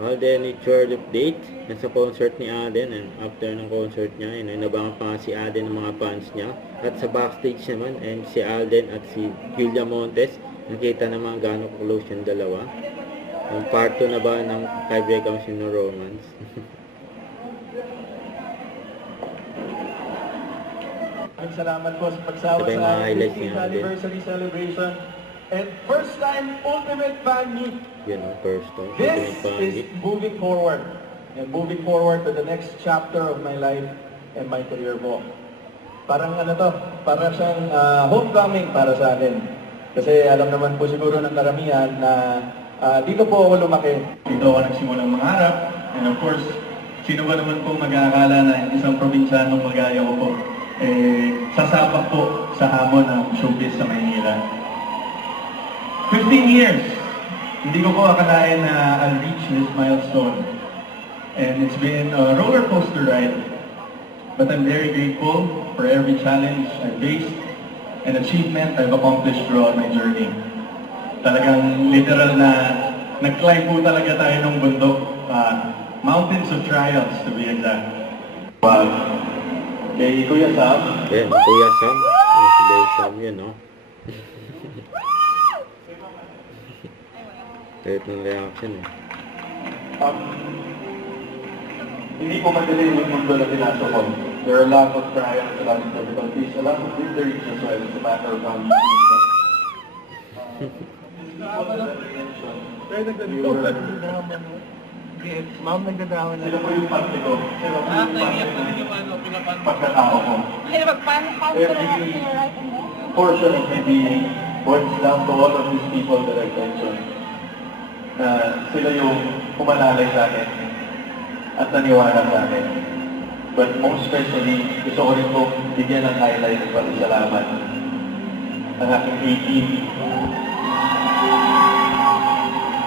Alden Richard update. Nasa concert ni Alden, and after ng concert niya, inabangan pa nga si Alden ng mga fans niya. At sa backstage naman, and si Alden at si Julia Montes, nakita naman gaano close yung dalawa. Yung part 2 na ba ng 5 Becomes in a Romance? Salamat po sa pagsawa sa 15th anniversary celebration and first time Ultimate Fan Meet. Yun ang first time. This is moving forward and moving forward to the next chapter of my life and my career po. Parang ano to, para siyang homecoming para sa akin. Kasi alam naman po siguro ng karamihan na dito po ako lumaki. Dito ako nagsimulang mangarap and of course, sino ba naman pong mag-aakala na isang probinsyanong magaya ko po sasabak po sa hamon ng showbiz sa Maynila. 15 years! Hindi ko po akalain na I'll reach this milestone. And it's been a roller coaster ride. But I'm very grateful for every challenge I've faced and achievement I've accomplished throughout my journey. Talagang literal na nag-climb po talaga tayo ng bundok. Mountains of trials to be exact. Wow. Kay Kuya Sam. Yeah, Kuya Sam. Si Kuya Sam yun, no? Kahit ng reaction, eh. Hindi po madali yung mundo na pinasok ko. There are a lot of trials, a lot of difficulties, a lot of victories as well. It's a matter of how you Ma'am, nagdadrama na. Sila po yung parte ko. Sila po yung parte ng pagkatao ko. Every portion of my being boils down to all of these people that I've mentioned. Na sila yung pumalalay sa akin at naniwala sa akin. But most especially, gusto ko rin pong bigyan ng highlight at pasasalamat ang aking A-team.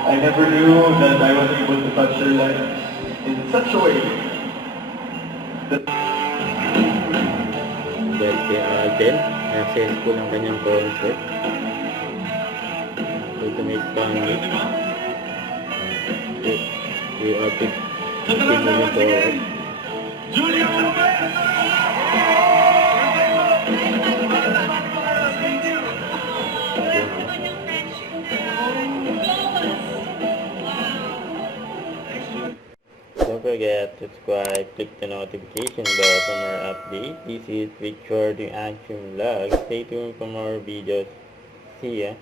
I never knew that I was able to touch their lives in such a way that... Dahil kay Alden, successful ang kanyang concert. Ultimate Fan Meet. Si Alden, moving forward. Julia Montes! Don't forget to subscribe, click the notification bell for more updates. This is Richard the Action Vlog. Stay tuned for more videos. See ya.